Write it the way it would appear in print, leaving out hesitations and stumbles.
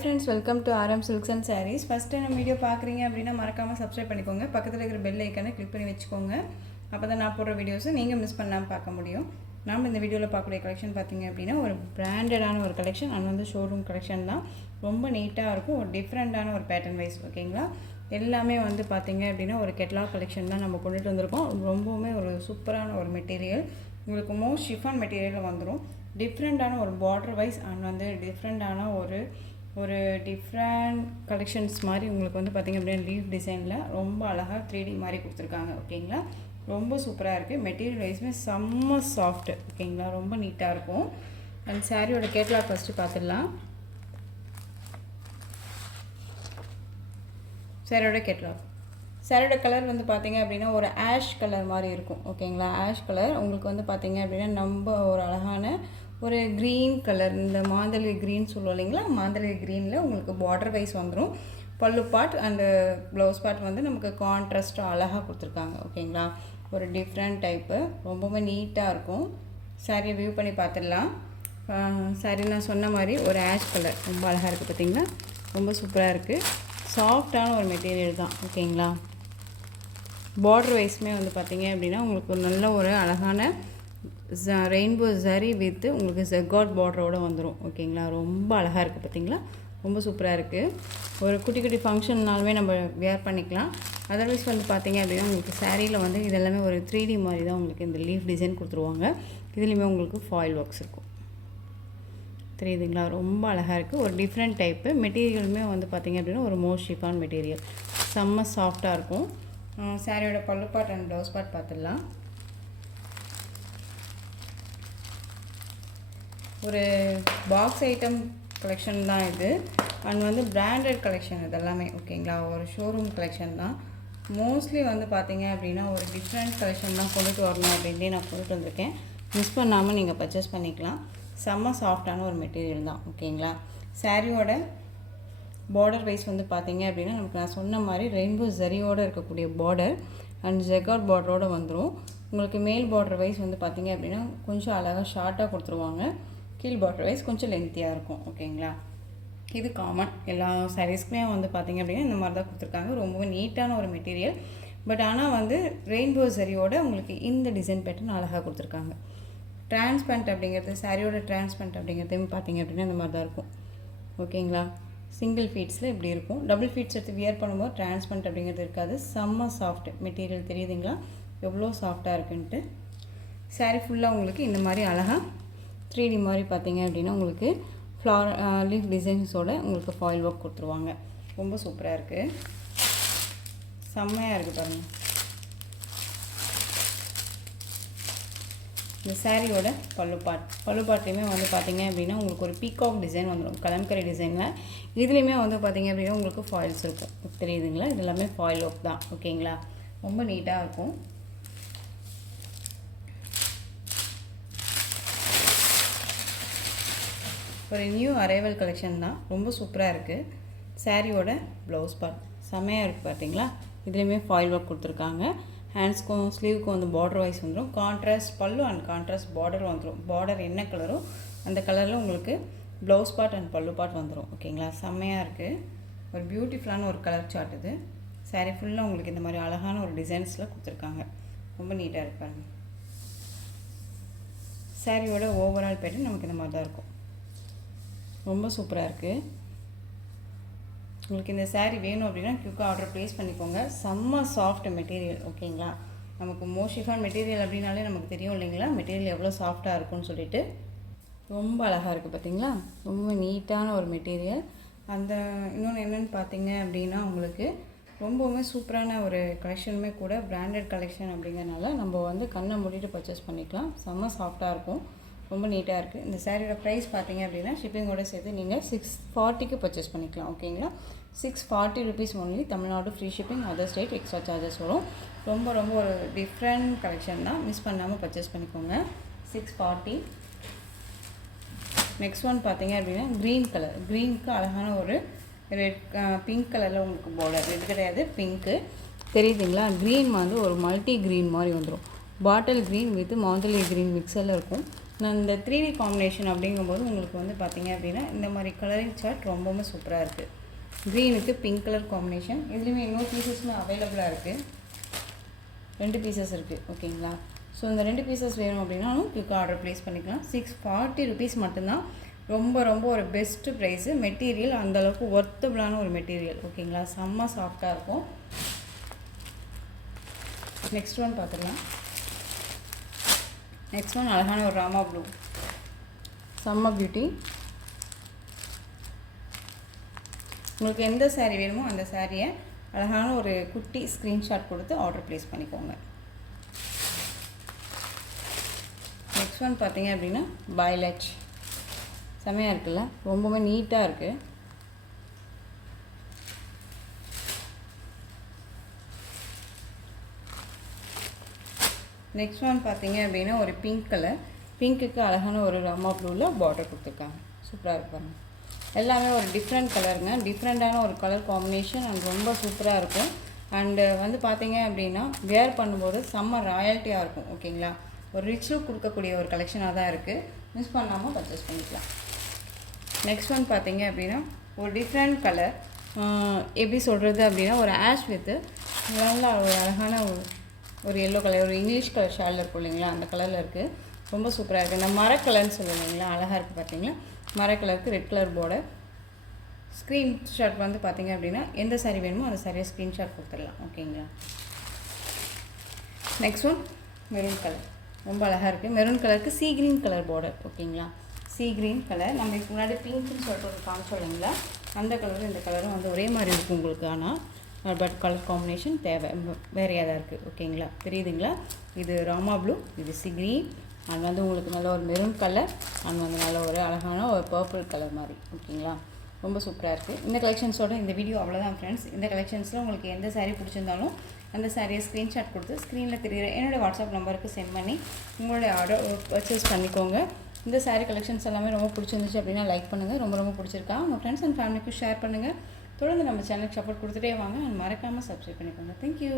Friends, welcome to RM Silks and Sarees. First time video பார்க்குறீங்க அப்படின்னா மறக்காமல் subscribe பண்ணிக்கோங்க. பக்கத்தில் இருக்கிற பெல் ஐக்கானை கிளிக் பண்ணி வச்சுக்கோங்க. அப்போ தான் நான் போடுற வீடியோஸை நீங்கள் மிஸ் பண்ணாமல் பார்க்க முடியும். நாம் இந்த வீடியோவில் பார்க்கக்கூடிய கலெக்ஷன் பார்த்தீங்க அப்படின்னா ஒரு பிராண்டடான ஒரு கலெக்ஷன். அது வந்து ஷோரூம் கலெக்ஷன் தான். ரொம்ப நீட்டாக இருக்கும். ஒரு டிஃப்ரெண்ட்டான ஒரு பேட்டர்ன் வைஸ், ஓகேங்களா? எல்லாமே வந்து பார்த்தீங்க அப்படின்னா ஒரு கெட்லாக் கலெக்ஷன் தான் நம்ம கொண்டுட்டு வந்திருக்கோம். ரொம்பவுமே ஒரு சூப்பரான ஒரு மெட்டீரியல். உங்களுக்கு மோஸ்ட் ஷிஃபான் மெட்டீரியலில் வந்துடும். டிஃப்ரெண்ட்டான ஒரு பார்டர் வைஸ் அண்ட் வந்து டிஃப்ரெண்ட்டான ஒரு டிஃப்ரெண்ட் கலெக்ஷன்ஸ் மாதிரி உங்களுக்கு வந்து பார்த்திங்க அப்படின்னா லீஃப் டிசைனில் ரொம்ப அழகாக 3D மாதிரி கொடுத்துருக்காங்க, ஓகேங்களா? ரொம்ப சூப்பராக இருக்குது. மெட்டீரியல் வைஸுமே செம்ம சாஃப்ட்டு, ஓகேங்களா? ரொம்ப நீட்டாக இருக்கும். அண்ட் சாரியோட கேட்லாக் ஃபஸ்ட்டு பார்த்துடலாம். சாரியோட கலர் வந்து பார்த்திங்க அப்படின்னா ஒரு ஆஷ் கலர் மாதிரி இருக்கும், ஓகேங்களா? ஆஷ் கலர் உங்களுக்கு வந்து பார்த்திங்க அப்படின்னா நம்ம ஒரு அழகான ஒரு க்ரீன் கலர், இந்த மாந்தளி க்ரீன் சொல்லுவோம் இல்லைங்களா? மாந்தளி க்ரீனில் உங்களுக்கு பார்டர் வைஸ் வந்துடும். பல்லு பார்ட் அண்டு ப்ளவுஸ் பார்ட் வந்து நமக்கு கான்ட்ராஸ்ட்டாக அழகாக கொடுத்துருக்காங்க, ஓகேங்களா? ஒரு டிஃப்ரெண்ட் டைப்பு, ரொம்பவே நீட்டாக இருக்கும். சாரியை வியூ பண்ணி பார்த்துடலாம். சாரி நான் சொன்ன மாதிரி ஒரு ஆஷ் கலர் ரொம்ப அழகாக இருக்குது, பார்த்திங்களா? ரொம்ப சூப்பராக இருக்குது. சாஃப்டான ஒரு மெட்டீரியல் தான், ஓகேங்களா? பார்டர் வைஸுமே வந்து பார்த்திங்க அப்படின்னா உங்களுக்கு நல்ல ஒரு அழகான ரெயின்போ ஜரி வித் உங்களுக்கு ஜெக்கார்ட் பார்டரோடு வந்துடும், ஓகேங்களா? ரொம்ப அழகாக இருக்குது, பார்த்திங்களா? ரொம்ப சூப்பராக இருக்குது. ஒரு குட்டி குட்டி ஃபங்க்ஷன்னாலுமே நம்ம வேர் பண்ணிக்கலாம். அதர்வைஸ் வந்து பார்த்திங்க அப்படின்னா உங்களுக்கு சாரியில் வந்து இதெல்லாமே ஒரு 3D மாதிரி தான் உங்களுக்கு இந்த லீஃப் டிசைன் கொடுத்துருவாங்க. இதுலேயுமே உங்களுக்கு ஃபாயில் ஒர்க்ஸ் இருக்கும், தெரியுதுங்களா? ரொம்ப அழகாக இருக்குது. ஒரு டிஃப்ரெண்ட் டைப்பு மெட்டீரியலுமே வந்து பார்த்திங்க அப்படின்னா ஒரு மோஸ்ட் ஷிஃபான் மெட்டீரியல், செம்ம சாஃப்டாக இருக்கும். சாரியோட பல்லு பார்ட் அண்ட் ப்ளவுஸ் பார்ட் பார்த்துடலாம். ஒரு பாக்ஸ் ஐட்டம் கலெக்ஷன் தான் இது. அண்ட் வந்து பிராண்டட் கலெக்ஷன் இதெல்லாமே, ஓகேங்களா? ஒரு ஷோரூம் கலெக்ஷன் தான். மோஸ்ட்லி வந்து பார்த்திங்க அப்படின்னா ஒரு டிஃப்ரெண்ட் கலெக்ஷன் தான் கொண்டுட்டு வரணும் அப்படின்ட்டு நான் கொண்டுட்டு வந்திருக்கேன். மிஸ் பண்ணாமல் நீங்கள் பர்ச்சேஸ் பண்ணிக்கலாம். செம்ம சாஃப்டான ஒரு மெட்டீரியல் தான், ஓகேங்களா? சாரியோட பார்டர் வைஸ் வந்து பார்த்திங்க அப்படின்னா நமக்கு நான் சொன்ன மாதிரி ரெயின்போ ஜரியோடு இருக்கக்கூடிய பார்டர் அண்ட் ஜெக்கார்ட் பார்டரோடு வந்துடும். உங்களுக்கு மேல் பார்டர் வைஸ் வந்து பார்த்திங்க அப்படின்னா கொஞ்சம் அழகாக ஷார்ட்டாக கொடுத்துருவாங்க. கீழ் பார்டர் வைஸ் கொஞ்சம் லென்த்தியாக இருக்கும், ஓகேங்களா? இது காமன் எல்லா சாரீஸ்க்குமே வந்து பார்த்திங்க அப்படின்னா இந்த மாதிரி தான் கொடுத்துருக்காங்க. ரொம்பவே நீட்டான ஒரு மெட்டீரியல். பட் ஆனால் வந்து ரெயின்போ சரியோட உங்களுக்கு இந்த டிசைன் பேட்டர்ன் அழகாக கொடுத்துருக்காங்க. டிரான்ஸ்பரண்ட் அப்படிங்கிறது, சாரியோட டிரான்ஸ்பரண்ட் அப்படிங்கிறதையும் பார்த்திங்க அப்படின்னா இந்த மாதிரி தான் இருக்கும், ஓகேங்களா? சிங்கிள் ஃபீட்ஸில் இப்படி இருக்கும். டபுள் ஃபீட்ஸ் எடுத்து வியர் பண்ணும்போது டிரான்ஸ்பரண்ட் அப்படிங்கிறது இருக்காது. செம்ம சாஃப்ட் மெட்டீரியல், தெரியுதுங்களா எவ்வளோ சாஃப்டாக இருக்குன்ட்டு? சாரீ ஃபுல்லாக உங்களுக்கு இந்த மாதிரி அழகாக 3D மாதிரி பார்த்திங்க அப்படின்னா உங்களுக்கு லீஃப் டிசைன்ஸோடு உங்களுக்கு ஃபாயில் ஒர்க் கொடுத்துருவாங்க. ரொம்ப சூப்பராக இருக்குது, செம்மையாக இருக்குது பாருங்கள். இந்த சாரியோட பல்லு பாட்லேயுமே வந்து பார்த்திங்க அப்படின்னா உங்களுக்கு ஒரு பீகாக் டிசைன் வந்துடும், கலம்கரி டிசைனில். இதுலேயுமே வந்து பார்த்திங்க அப்படின்னா உங்களுக்கு ஃபாயில்ஸ் இருக்கும், தெரியுதுங்களா? இது எல்லாமே ஃபாயில் ஒர்க் தான், ஓகேங்களா? ரொம்ப நீட்டாக இருக்கும். ஒரு நியூ அரைவல் கலெக்ஷன் தான், ரொம்ப சூப்பராக இருக்குது. சாரியோட ப்ளவுஸ் பார்ட் செம்மையாக இருக்குது, பார்த்தீங்களா? இதுலேயுமே ஃபாயில் ஒர்க் கொடுத்துருக்காங்க. ஹேண்ட்ஸ்க்கும் ஸ்லீவுக்கும் வந்து பார்டர் வைஸ் வந்துடும். கான்ட்ராஸ்ட் பல்லு அண்ட் கான்ட்ராஸ்ட் பார்டர் வந்துடும். பார்டர் என்ன கலரோ அந்த கலரில் உங்களுக்கு ப்ளவுஸ் பார்ட் அண்ட் பல்லு பார்ட் வந்துடும், ஓகேங்களா? செம்மையாக இருக்குது. ஒரு பியூட்டிஃபுல்லான ஒரு கலர் சார்ட் இது. சாரீ ஃபுல்லாக உங்களுக்கு இந்த மாதிரி அழகான ஒரு டிசைன்ஸில் கொடுத்துருக்காங்க. ரொம்ப நீட்டாக இருப்பாங்க. சாரியோட ஓவரால் பேட்டர்ன் நமக்கு இந்த மாதிரி தான் இருக்கும். ரொம்ப சூப்பராக இருக்குது. உங்களுக்கு இந்த சாரீ வேணும் அப்படின்னா குயிக்காக ஆர்டர் ப்ளேஸ் பண்ணிக்கோங்க. செம்ம சாஃப்ட் மெட்டீரியல், ஓகேங்களா? நமக்கு மோஸ்ட் ஷிஃபான் மெட்டீரியல் அப்படின்னாலே நமக்கு தெரியும் இல்லைங்களா மெட்டீரியல் எவ்வளோ சாஃப்டாக இருக்கும்னு சொல்லிட்டு. ரொம்ப அழகாக இருக்குது, பார்த்தீங்களா? ரொம்ப நீட்டான ஒரு மெட்டீரியல். அந்த இன்னொன்று என்னென்னு பார்த்தீங்க அப்படின்னா உங்களுக்கு ரொம்பவுமே சூப்பரான ஒரு கலெக்ஷனுமே கூட. பிராண்டட் கலெக்ஷன் அப்படிங்கிறனால நம்ம வந்து கண்ணை மூடிட்டு பர்ச்சேஸ் பண்ணிக்கலாம். செம்ம சாஃப்டாக இருக்கும், ரொம்ப நீட்டாக இருக்குது. இந்த சாரியோட ப்ரைஸ் பார்த்தீங்க அப்படின்னா ஷிப்பிங்கோடு சேர்த்து நீங்கள் 640க்கு பர்ச்சேஸ் பண்ணிக்கலாம், ஓகேங்களா? 640 rupees only. Tamil Nadu free shipping, other state extra charges வரும். ரொம்ப ரொம்ப ஒரு டிஃப்ரெண்ட் கலெக்ஷன் தான், மிஸ் பண்ணாமல் பர்ச்சேஸ் பண்ணிக்கோங்க. 640. நெக்ஸ்ட் ஒன் பார்த்தீங்க அப்படின்னா க்ரீன் கலர். க்ரீனுக்கு அழகான ஒரு ரெட் பிங்க் கலரில் உங்களுக்கு பார்டர், ரெட் கிடையாது பிங்க்கு, தெரியுதுங்களா? க்ரீன் வந்து ஒரு மல்டி க்ரீன் மாதிரி வந்துடும். பாட்டில் க்ரீன் வித் மாந்தளி க்ரீன் மிக்சரில் இருக்கும். நான் இந்த 3D காம்பினேஷன் அப்படிங்கும்போது உங்களுக்கு வந்து பார்த்திங்க அப்படின்னா இந்த மாதிரி கலரிங் சார்ட் ரொம்பவுமே சூப்பராக இருக்குது. க்ரீனுக்கு பிங்க் கலர் காம்பினேஷன். இதுலேயுமே இன்னொரு பீசஸுமே அவைலபிளாக இருக்குது. 2 பீசஸ் இருக்குது. ஓகேங்களா? ஸோ இந்த 2 பீசஸ் வேணும் அப்படின்னாலும் குயிக்காக ஆர்டர் ப்ளேஸ் பண்ணிக்கலாம். 640 rupees மட்டும்தான். ரொம்ப ரொம்ப ஒரு பெஸ்ட்டு ப்ரைஸு. மெட்டீரியல் அந்தளவுக்கு ஒர்த்தபுளான ஒரு மெட்டீரியல். ஓகேங்களா? செம்ம சாஃப்டாக இருக்கும். நெக்ஸ்ட் ஒன் பார்த்துக்கலாம். நெக்ஸ்ட் ஒன் அழகான ஒரு ராமா ப்ளூ, செம்ம பியூட்டி. உங்களுக்கு எந்த saree வேணுமோ அந்த சாரியை அழகான ஒரு குட்டி ஸ்க்ரீன்ஷாட் கொடுத்து ஆர்டர் ப்ளேஸ் பண்ணிக்கோங்க. நெக்ஸ்ட் ஒன் பார்த்தீங்க அப்படின்னா வயலட், செம்மையாக இருக்குல்ல, ரொம்பவே நீட்டாக இருக்குது. நெக்ஸ்ட் ஒன் பார்த்தீங்க அப்படின்னா ஒரு பிங்க் கலர். பிங்க்குக்கு அழகான ஒரு ராமா ப்ளூவில் பார்டர் கொடுத்துருக்காங்க. சூப்பராக இருப்பாங்க. எல்லாமே ஒரு டிஃப்ரெண்ட் கலருங்க. டிஃப்ரெண்ட்டான ஒரு கலர் காம்பினேஷன் அண்ட் ரொம்ப சூப்பராக இருக்கும். அண்டு வந்து பார்த்தீங்க அப்படின்னா வேர் பண்ணும்போது செம்ம ராயல்ட்டியாக இருக்கும். ஓகேங்களா? ஒரு ரிச் லுக் கொடுக்கக்கூடிய ஒரு கலெக்ஷனாக தான் இருக்குது. மிஸ் பண்ணாமல் பர்ச்சேஸ் பண்ணிக்கலாம். நெக்ஸ்ட் ஒன் பார்த்தீங்க அப்படின்னா ஒரு டிஃப்ரெண்ட் கலர், எப்படி சொல்கிறது அப்படின்னா ஒரு ஆஷ் வித்து நல்லா ஒரு அழகான ஒரு எல்லோ கலர், ஒரு இங்கிலீஷ் கலர் ஷாலில் இருக்கும் இல்லைங்களா, அந்த கலரில் இருக்குது. ரொம்ப சூப்பராக இருக்குது. இந்த மரக்கலர்னு சொல்லுவோம் இல்லைங்களா, அழகாக இருக்குது. பார்த்தீங்களா? மரக்கலருக்கு ரெட் கலர் பார்டர். ஸ்க்ரீன்ஷாட் வந்து பார்த்தீங்க அப்படின்னா எந்த சாரீ வேணுமோ அந்த சாரியை ஸ்க்ரீன்ஷாட் கொடுத்துடலாம். ஓகேங்களா? நெக்ஸ்ட் ஒன் மெரூன் கலர், ரொம்ப அழகாக இருக்குது. மெரூன் கலருக்கு சீ க்ரீன் கலர் பார்டர். ஓகேங்களா? See green colour. நம்ம இதுக்கு முன்னாடி பிங்க்னு சொல்லிட்டு ஒரு காமிச்சோம் இல்லைங்களா, அந்த கலரும் இந்த கலரும் வந்து ஒரே மாதிரி இருக்கும் உங்களுக்கு. ஆனால் பட் கலர் காம்பினேஷன் தேவை வேறையாக தான் இருக்குது. ஓகேங்களா? தெரியுதுங்களா? இது ராமா ப்ளூ, இது சீ க்ரீன், அண்ட் வந்து உங்களுக்கு நல்ல ஒரு மெரூன் கலர், அண்ட் வந்து நல்ல ஒரு அழகான ஒரு பர்பிள் கலர் மாதிரி. ஓகேங்களா? ரொம்ப சூப்பராக இருக்குது. இந்த கலெக்ஷன்ஸோட இந்த வீடியோ அவ்வளோதான் ஃப்ரெண்ட்ஸ். இந்த கலெக்ஷன்ஸில் உங்களுக்கு எந்த சாரீ பிடிச்சிருந்தாலும் அந்த சாரியை ஸ்க்ரீன்ஷாட் கொடுத்து ஸ்க்ரீனில் தெரிகிற என்னோடய வாட்ஸ்அப் நம்பருக்கு சென்ட் பண்ணி உங்களுடைய ஆர்டர் பர்ச்சேஸ் பண்ணிக்கோங்க. இந்த சாரீ கலெக்ஷன்ஸ் எல்லாமே ரொம்ப பிடிச்சிருந்துச்சு அப்படின்னா லைக் பண்ணுங்கள். ரொம்ப ரொம்ப பிடிச்சிருக்கா உங்கள் ஃப்ரெண்ட்ஸ் அண்ட் ஃபேமிலிக்கும் ஷேர் பண்ணுங்கள். தொடர்ந்து நம்ம சேனலுக்கு சப்போர்ட் கொடுத்துட்டே வாங்க. அண்ட் மறக்காமல் சப்ஸ்கிரைப் பண்ணிக்கோங்க. தேங்க்யூ.